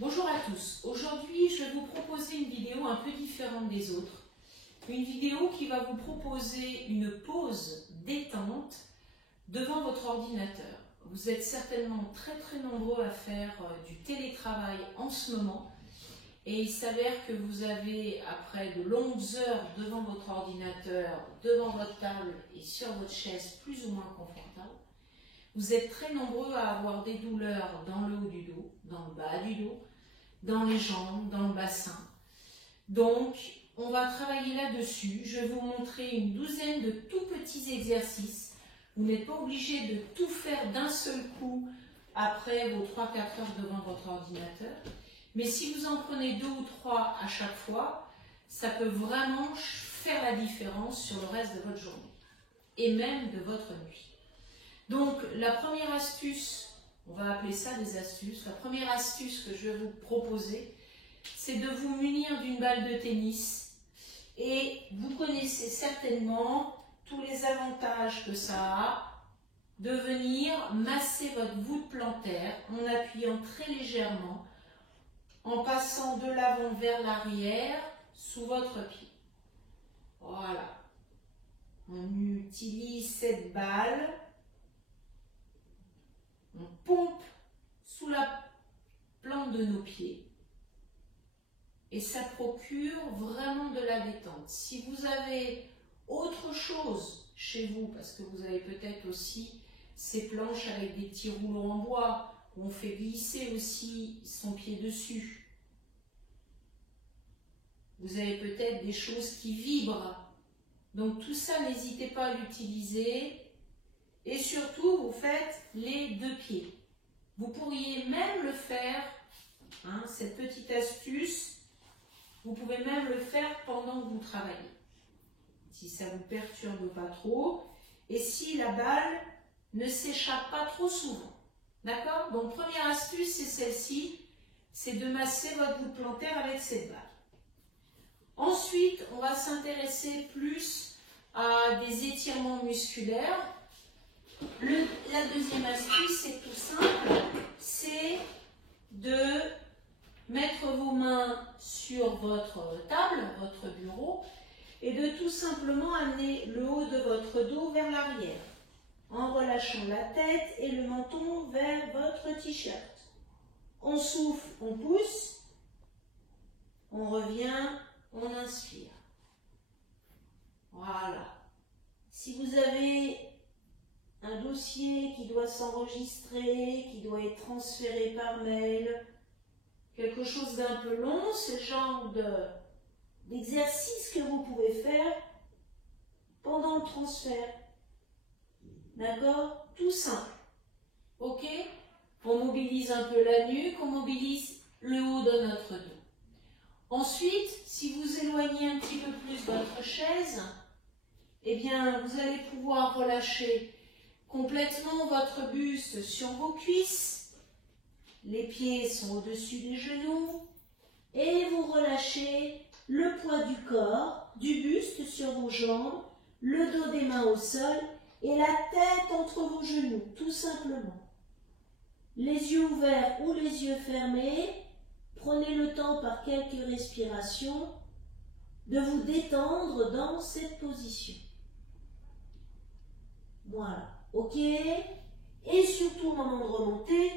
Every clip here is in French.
Bonjour à tous. Aujourd'hui, je vais vous proposer une vidéo un peu différente des autres. Une vidéo qui va vous proposer une pause détente devant votre ordinateur. Vous êtes certainement très nombreux à faire du télétravail en ce moment. Et il s'avère que vous avez, après de longues heures devant votre ordinateur, devant votre table et sur votre chaise plus ou moins confortable, vous êtes très nombreux à avoir des douleurs dans le haut du dos, dans le bas du dos, dans les jambes, dans le bassin. Donc, on va travailler là-dessus. Je vais vous montrer une douzaine de tout petits exercices. Vous n'êtes pas obligé de tout faire d'un seul coup après vos 3-4 heures devant votre ordinateur. Mais si vous en prenez 2 ou 3 à chaque fois, ça peut vraiment faire la différence sur le reste de votre journée et même de votre nuit. Donc, la première astuce, on va appeler ça des astuces, la première astuce que je vais vous proposer, c'est de vous munir d'une balle de tennis. Et vous connaissez certainement tous les avantages que ça a de venir masser votre voûte plantaire en appuyant très légèrement, en passant de l'avant vers l'arrière sous votre pied. Voilà. On utilise cette balle. On pompe sous la plante de nos pieds et ça procure vraiment de la détente. Si vous avez autre chose chez vous, parce que vous avez peut-être aussi ces planches avec des petits rouleaux en bois, où on fait glisser aussi son pied dessus. Vous avez peut-être des choses qui vibrent. Donc tout ça, n'hésitez pas à l'utiliser. Et surtout, vous faites les 2 pieds. Vous pourriez même le faire, cette petite astuce, vous pouvez même le faire pendant que vous travaillez. Si ça ne vous perturbe pas trop. Et si la balle ne s'échappe pas trop souvent. D'accord? Donc, première astuce, c'est celle-ci. C'est de masser votre voûte plantaire avec cette balle. Ensuite, on va s'intéresser plus à des étirements musculaires. La deuxième astuce, c'est tout simple, c'est de mettre vos mains sur votre table, votre bureau, et de tout simplement amener le haut de votre dos vers l'arrière, en relâchant la tête et le menton vers votre t-shirt. On souffle, on pousse, on revient, on inspire. Voilà. Si vous avez un dossier qui doit s'enregistrer, qui doit être transféré par mail, quelque chose d'un peu long, c'est le genre d'exercice que vous pouvez faire pendant le transfert. D'accord? Tout simple. Ok? On mobilise un peu la nuque, on mobilise le haut de notre dos. Ensuite, si vous éloignez un petit peu plus votre chaise, eh bien, vous allez pouvoir relâcher complètement votre buste sur vos cuisses, les pieds sont au-dessus des genoux et vous relâchez le poids du corps, du buste sur vos jambes, le dos des mains au sol et la tête entre vos genoux, tout simplement. Les yeux ouverts ou les yeux fermés, prenez le temps par quelques respirations de vous détendre dans cette position. Voilà. Ok, et surtout au moment de remonter,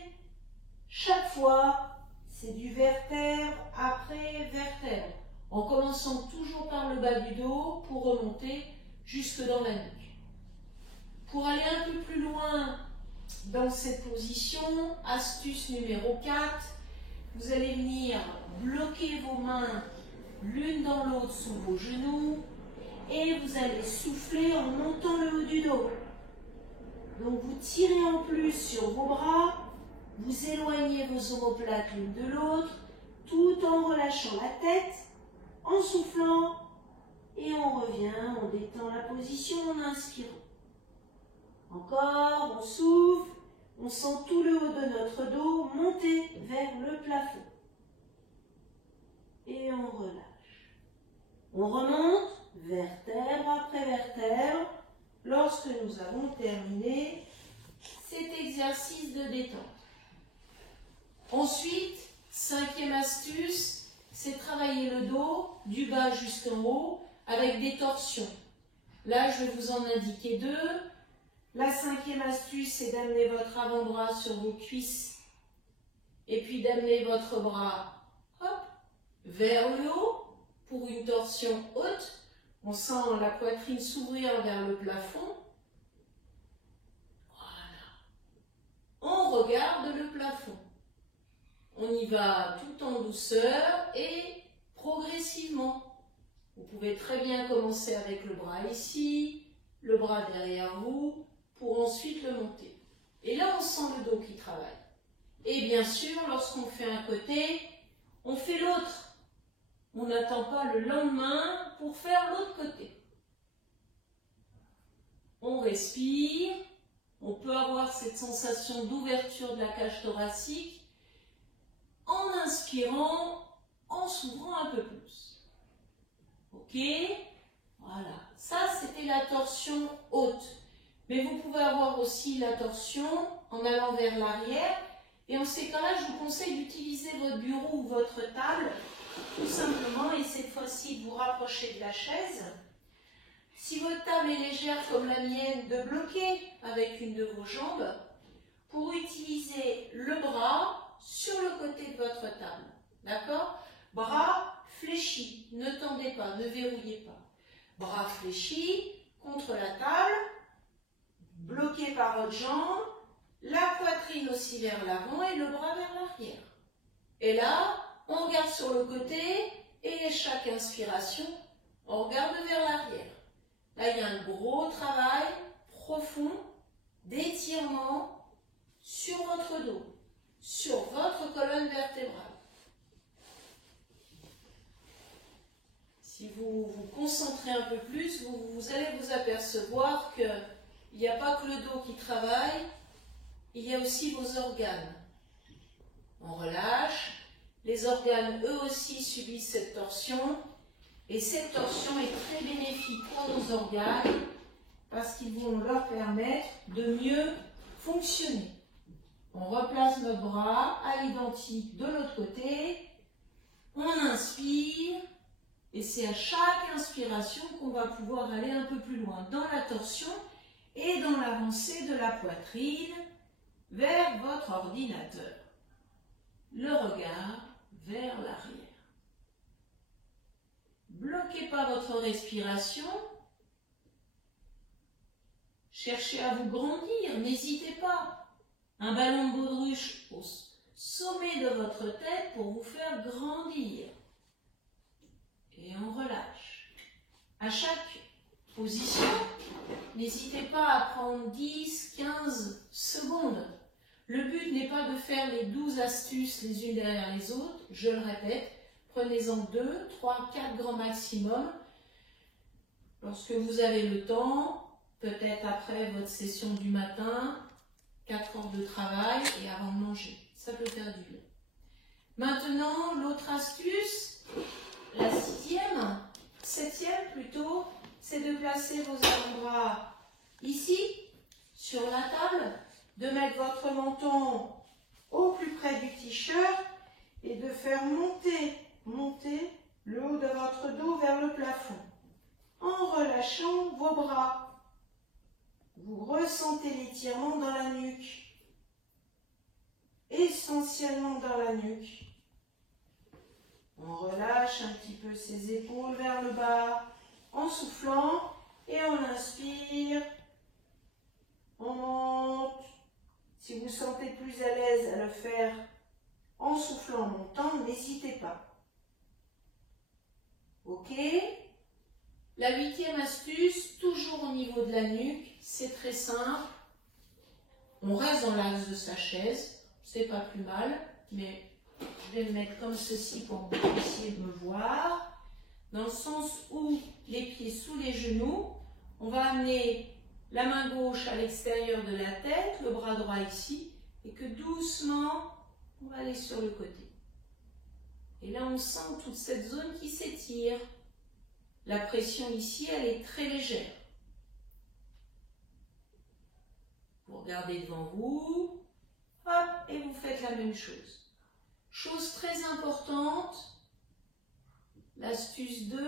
chaque fois, c'est du vertèbre après vertèbre, en commençant toujours par le bas du dos pour remonter jusque dans la nuque. Pour aller un peu plus loin dans cette position, astuce numéro 4, vous allez venir bloquer vos mains l'une dans l'autre sous vos genoux et vous allez souffler en montant le haut du dos. Donc vous tirez en plus sur vos bras, vous éloignez vos omoplates l'une de l'autre, tout en relâchant la tête, en soufflant, et on revient, on détend la position en inspirant. Encore, on souffle, on sent tout le haut de notre dos monter vers le plafond. Et on relâche. On remonte, vertèbre après vertèbre, lorsque nous avons terminé cet exercice de détente. Ensuite, 5e astuce, c'est travailler le dos du bas jusqu'en haut avec des torsions. Là, je vais vous en indiquer deux. La cinquième astuce, c'est d'amener votre avant-bras sur vos cuisses et puis d'amener votre bras hop, vers le haut pour une torsion haute. On sent la poitrine s'ouvrir vers le plafond. Voilà. On regarde le plafond. On y va tout en douceur et progressivement. Vous pouvez très bien commencer avec le bras ici, le bras derrière vous, pour ensuite le monter. Et là, on sent le dos qui travaille. Et bien sûr, lorsqu'on fait un côté, on fait l'autre. On n'attend pas le lendemain pour faire l'autre côté. On respire. On peut avoir cette sensation d'ouverture de la cage thoracique en inspirant, en s'ouvrant un peu plus. Ok? Voilà. Ça, c'était la torsion haute. Mais vous pouvez avoir aussi la torsion en allant vers l'arrière. Et en ces cas-là, je vous conseille d'utiliser votre bureau ou votre table, tout simplement, et cette fois-ci, de vous rapprocher de la chaise. Si votre table est légère comme la mienne, de bloquer avec une de vos jambes pour utiliser le bras sur le côté de votre table. D'accord? Bras fléchis, ne tendez pas, ne verrouillez pas. Bras fléchis contre la table, bloqué par votre jambe, la poitrine aussi vers l'avant et le bras vers l'arrière. Et là, on regarde sur le côté et chaque inspiration, on regarde vers l'arrière. Là, il y a un gros travail profond d'étirement sur votre dos, sur votre colonne vertébrale. Si vous vous concentrez un peu plus, vous allez vous apercevoir qu'il n'y a pas que le dos qui travaille, il y a aussi vos organes. On relâche. Les organes, eux aussi, subissent cette torsion. Et cette torsion est très bénéfique pour nos organes parce qu'ils vont leur permettre de mieux fonctionner. On replace notre bras à l'identique de l'autre côté. On inspire. Et c'est à chaque inspiration qu'on va pouvoir aller un peu plus loin dans la torsion et dans l'avancée de la poitrine vers votre ordinateur. Le regard vers l'arrière. Bloquez pas votre respiration. Cherchez à vous grandir, n'hésitez pas. Un ballon de baudruche au sommet de votre tête pour vous faire grandir. Et on relâche. À chaque position, n'hésitez pas à prendre 10, 15 secondes. Le but n'est pas de faire les 12 astuces les unes derrière les autres. Je le répète, prenez-en 2, 3, 4 grands maximum. Lorsque vous avez le temps, peut-être après votre session du matin, 4 heures de travail et avant de manger. Ça peut faire du bien. Maintenant, l'autre astuce, la septième plutôt, c'est de placer vos avant-bras ici, sur la table, de mettre votre menton au plus près du t-shirt et de faire monter le haut de votre dos vers le plafond. En relâchant vos bras, vous ressentez l'étirement dans la nuque, essentiellement dans la nuque. On relâche un petit peu ses épaules vers le bas en soufflant et on inspire. On monte. Si vous vous sentez plus à l'aise à le faire en soufflant, en montant, n'hésitez pas. Ok? La 8e astuce, toujours au niveau de la nuque, c'est très simple. On reste dans l'axe de sa chaise, c'est pas plus mal, mais je vais me mettre comme ceci pour que vous puissiez me voir. Dans le sens où les pieds sous les genoux, on va amener la main gauche à l'extérieur de la tête, le bras droit ici, et que doucement, on va aller sur le côté. Et là, on sent toute cette zone qui s'étire. La pression ici, elle est très légère. Vous regardez devant vous, hop, et vous faites la même chose. Chose très importante, l'astuce 2,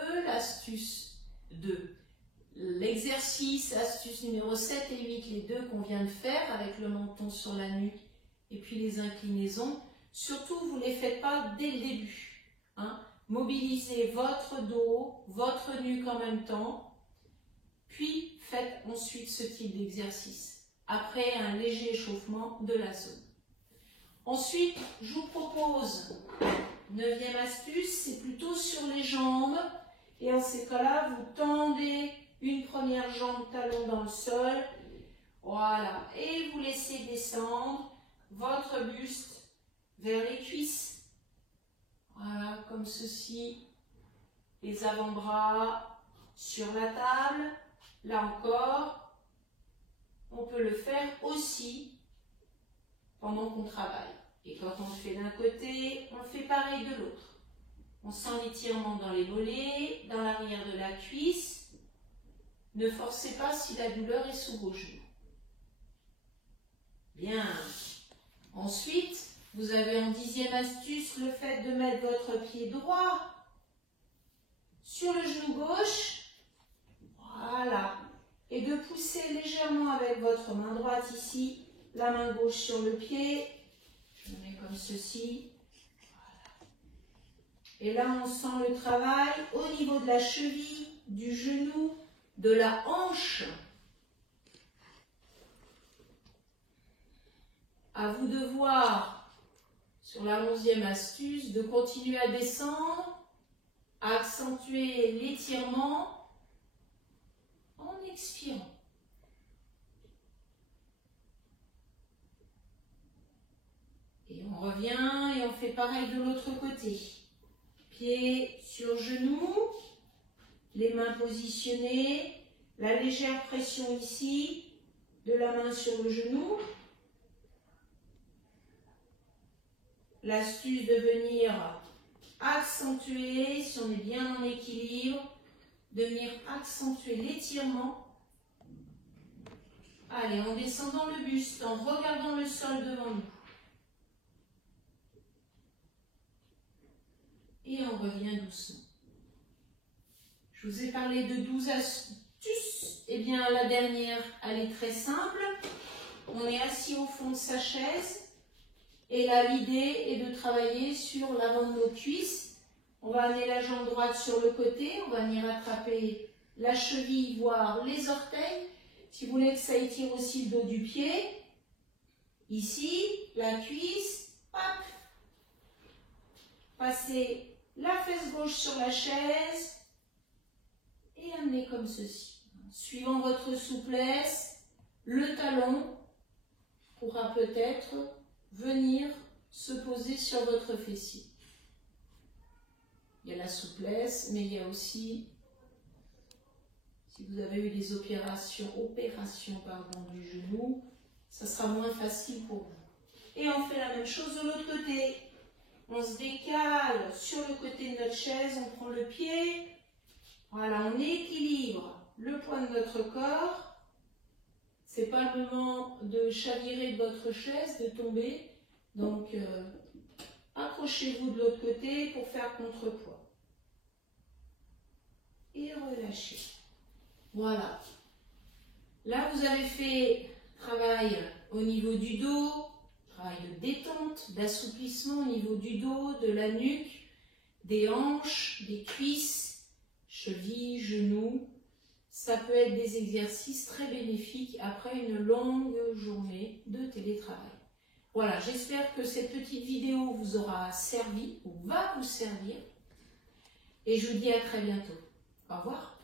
l'exercice, astuce numéro 7 et 8, les deux qu'on vient de faire avec le menton sur la nuque et puis les inclinaisons. Surtout, vous ne les faites pas dès le début. Hein. Mobilisez votre dos, votre nuque en même temps, puis faites ensuite ce type d'exercice, après un léger échauffement de la zone. Ensuite, je vous propose, 9e astuce, c'est plutôt sur les jambes. Et en ces cas-là, vous tendez une première jambe talon dans le sol. Voilà. Et vous laissez descendre votre buste vers les cuisses. Voilà, comme ceci. Les avant-bras sur la table. Là encore, on peut le faire aussi pendant qu'on travaille. Et quand on le fait d'un côté, on le fait pareil de l'autre. On sent l'étirement dans les mollets, dans l'arrière de la cuisse. Ne forcez pas si la douleur est sous vos genoux. Bien. Ensuite, vous avez en 10e astuce le fait de mettre votre pied droit sur le genou gauche. Voilà. Et de pousser légèrement avec votre main droite ici, la main gauche sur le pied. Je le mets comme ceci. Voilà. Et là, on sent le travail au niveau de la cheville, du genou, de la hanche. À vous de voir, sur la 11e astuce, de continuer à descendre, à accentuer l'étirement en expirant. Et on revient et on fait pareil de l'autre côté. Pied sur genou, les mains positionnées, la légère pression ici, de la main sur le genou. L'astuce de venir accentuer, si on est bien en équilibre, de venir accentuer l'étirement. Allez, en descendant le buste, en regardant le sol devant nous. Et on revient doucement. Je vous ai parlé de 12 astuces. Eh bien, la dernière, elle est très simple. On est assis au fond de sa chaise. Et là, l'idée est de travailler sur l'avant de nos cuisses. On va amener la jambe droite sur le côté. On va venir attraper la cheville, voire les orteils. Si vous voulez que ça étire aussi le dos du pied. Ici, la cuisse. Hop. Passez la fesse gauche sur la chaise. Et amenez comme ceci. Suivant votre souplesse, le talon pourra peut-être venir se poser sur votre fessier. Il y a la souplesse, mais il y a aussi, si vous avez eu des opérations du genou, ça sera moins facile pour vous. Et on fait la même chose de l'autre côté. On se décale sur le côté de notre chaise, on prend le pied. Voilà, on équilibre le poids de notre corps. C'est pas le moment de chavirer de votre chaise, de tomber. Donc, accrochez-vous de l'autre côté pour faire contrepoids. Et relâchez. Voilà. Là, vous avez fait travail au niveau du dos, travail de détente, d'assouplissement au niveau du dos, de la nuque, des hanches, des cuisses, chevilles, genoux. Ça peut être des exercices très bénéfiques après une longue journée de télétravail. Voilà, j'espère que cette petite vidéo vous aura servi ou va vous servir. Et je vous dis à très bientôt. Au revoir.